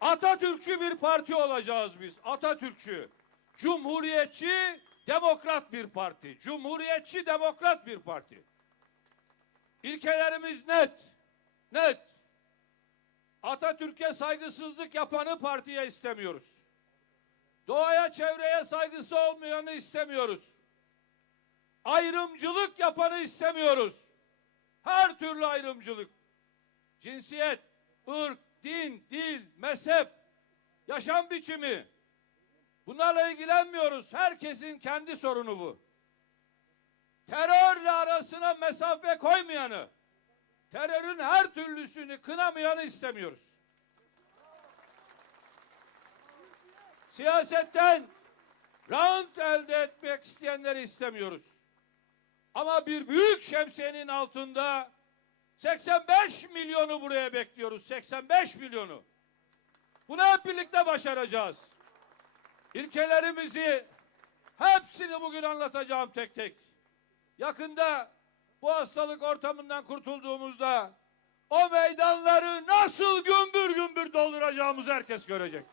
Atatürkçü bir parti olacağız biz. Atatürkçü. Cumhuriyetçi, demokrat bir parti. Cumhuriyetçi, demokrat bir parti. İlkelerimiz net. Net. Atatürk'e saygısızlık yapanı partiye istemiyoruz. Doğaya, çevreye saygısı olmayanı istemiyoruz. Ayrımcılık yapanı istemiyoruz. Her türlü ayrımcılık. Cinsiyet, ırk, din, dil, mezhep, yaşam biçimi. Bunlarla ilgilenmiyoruz. Herkesin kendi sorunu bu. Terörle arasına mesafe koymayanı, terörün her türlüsünü kınamayanı istemiyoruz. Siyasetten rant elde etmek isteyenleri istemiyoruz. Ama bir büyük şemsiyenin altında 85 milyonu buraya bekliyoruz. 85 milyonu. Bunu hep birlikte başaracağız. İlkelerimizi hepsini bugün anlatacağım tek tek. Yakında bu hastalık ortamından kurtulduğumuzda o meydanları nasıl gümbür gümbür dolduracağımızı herkes görecek.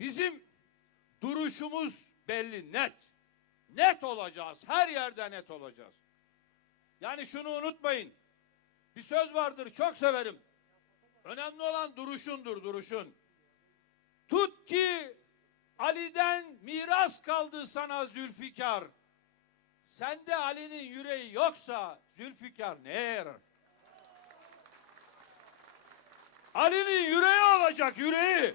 Bizim duruşumuz belli, net. Net olacağız. Her yerde net olacağız. Yani şunu unutmayın. Bir söz vardır, çok severim. Önemli olan duruşundur, duruşun. Tut ki Ali'den miras kaldı sana Zülfikar. Sende Ali'nin yüreği yoksa Zülfikar neye yarar? Ali'nin yüreği olacak, yüreği.